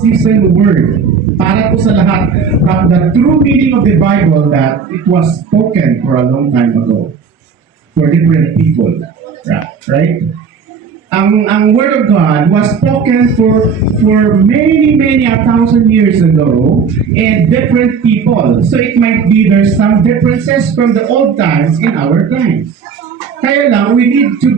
season word para po sa lahat from the true meaning of the Bible that it was spoken for a long time ago for different people. Right? Ang Word of God was spoken for many 1,000 years ago and different people. So it might be there's some differences from the old times in our times. Kaya lang, we need to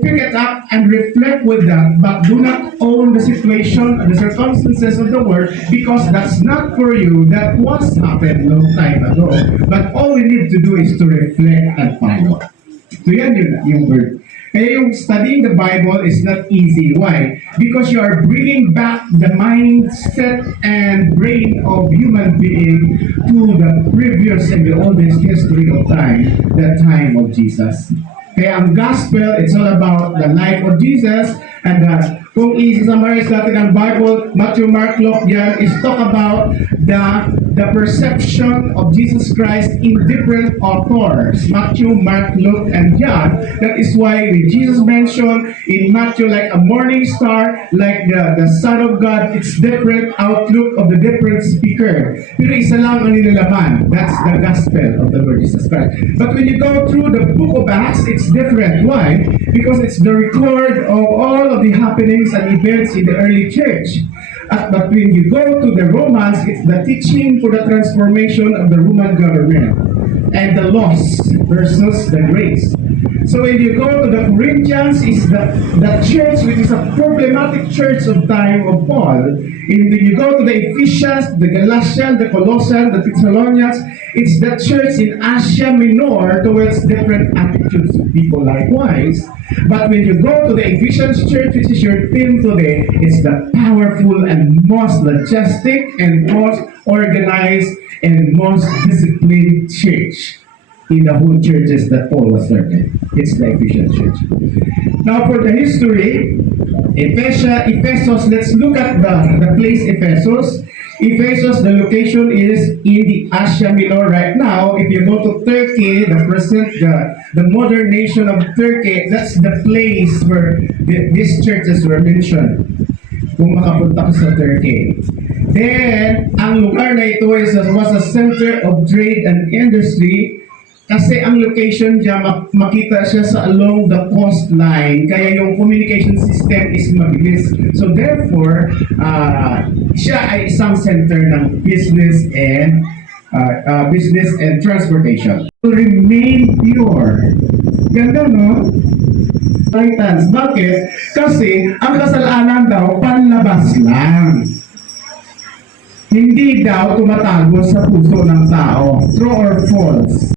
pick it up and reflect with that, but do not own the situation and the circumstances of the world because that's not for you. That was happened long time ago. But all we need to do is to reflect and follow. So yan yung word. Kaya yung studying the Bible is not easy. Why? Because you are bringing back the mindset and brain of human being to the previous and the oldest history of time, the time of Jesus. Kaya ang gospel, it's all about the life of Jesus. And kung i-summarize natin ang Bible, Matthew, Mark, Luke, yan, is talk about the perception of Jesus Christ in different authors. Matthew, Mark, Luke, and John. That is why when Jesus mentioned in Matthew like a morning star, like the Son of God, it's different outlook of the different speaker. Pero isa lang ang nilalaman. That's the gospel of the Lord Jesus Christ. But when you go through the book of Acts, it's different. Why? Because it's the record of all of the happenings and events in the early church. But when you go to the Romans, it's the teaching for the transformation of the Roman government and the loss versus the grace. So when you go to the Corinthians, it's the church which is a problematic church of time of Paul. And when you go to the Ephesians, the Galatians, the Colossians, the Thessalonians, it's the church in Asia Minor towards different attitudes of people likewise. But when you go to the Ephesians church, which is your theme today, it's the powerful and most majestic and most organized and most disciplined church in the whole churches that Paul was serving. It's the Ephesian church. Now for the history, Ephesus, let's look at the place Ephesus. Ephesus, the location is in the Asia Minor right now. If you go to Turkey, the modern nation of Turkey, that's the place where these churches were mentioned. Kung makapunta ka sa Turkey. Then, ang lugar na ito was a center of trade and industry kasi ang location niya, makita siya sa along the coastline, kaya yung communication system is mabilis. So therefore, siya ay isang center ng business and transportation. To remain pure. Ganda, no? Titans. Bakit? Kasi ang kasalanan daw panlabas lang. Hindi daw tumatago sa puso ng tao. True or false?